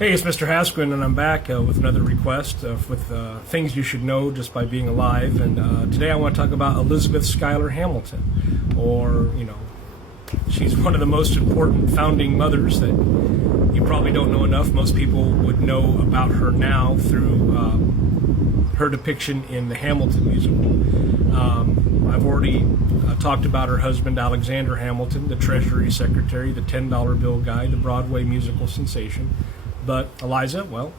Hey, it's Mr. Hasquin, and I'm back with another request with things you should know just by being alive. And today I want to talk about Elizabeth Schuyler Hamilton, or, she's one of the most important founding mothers that you probably don't know enough. Most people would know about her now through her depiction in the Hamilton musical. I've already talked about her husband, Alexander Hamilton, the Treasury Secretary, the $10 bill guy, the Broadway musical sensation. But Eliza,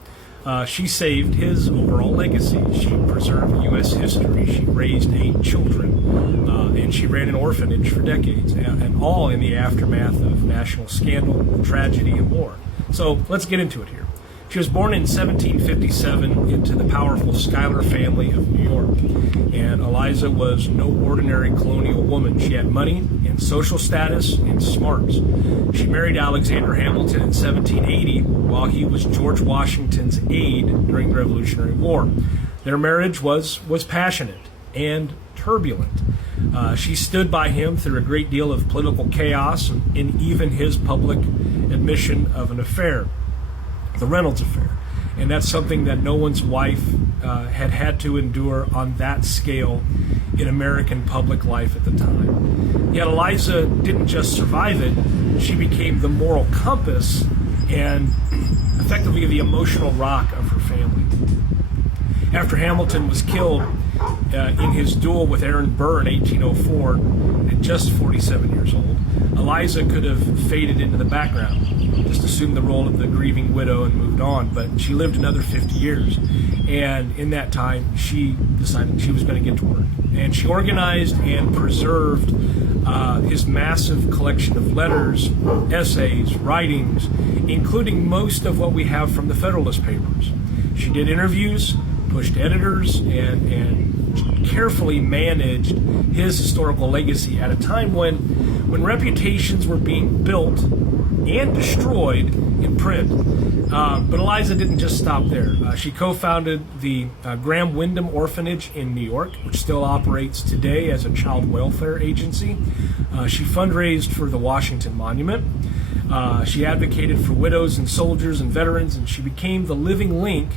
she saved his overall legacy. She preserved U.S. history. She raised 8 children, and she ran an orphanage for decades, and all in the aftermath of national scandal, tragedy, and war. So let's get into it here. She was born in 1757 into the powerful Schuyler family of New York, and Eliza was no ordinary colonial woman. She had money and social status and smarts. She married Alexander Hamilton in 1780 while he was George Washington's aide during the Revolutionary War. Their marriage was passionate and turbulent. She stood by him through a great deal of political chaos and even his public admission of an affair, the Reynolds affair. And that's something that no one's wife had to endure on that scale in American public life at the time. Yet Eliza didn't just survive it, she became the moral compass and effectively the emotional rock of her family. After Hamilton was killed in his duel with Aaron Burr in 1804, at just 47 years old, Eliza could have faded into the background, just assumed the role of the grieving widow and moved on, but she lived another 50 years. And in that time, she decided she was going to get to work. And she organized and preserved his massive collection of letters, essays, writings, including most of what we have from the Federalist Papers. She did interviews, pushed editors, and carefully managed his historical legacy at a time when reputations were being built and destroyed in print. But Eliza didn't just stop there. She co-founded the Graham Windham Orphanage in New York, which still operates today as a child welfare agency. She fundraised for the Washington Monument. She advocated for widows and soldiers and veterans, and she became the living link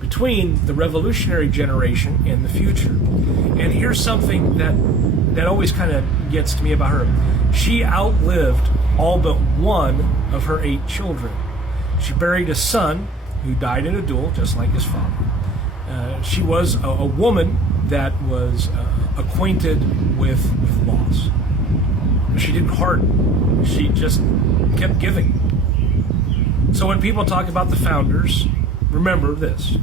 between the revolutionary generation and the future. And here's something that always kind of gets to me about her. She outlived all but one of her 8 children. She buried a son who died in a duel, just like his father. She was a woman that was acquainted with loss. She didn't harden. She just kept giving. So when people talk about the founders, remember this.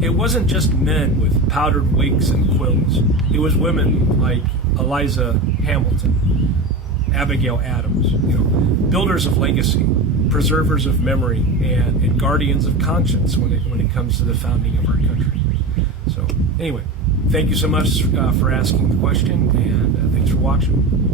It wasn't just men with powdered wigs and quills. It was women like Eliza Hamilton, Abigail Adams, builders of legacy, preservers of memory, and guardians of conscience when it comes to the founding of our country. So anyway, thank you so much for asking the question, and thanks for watching.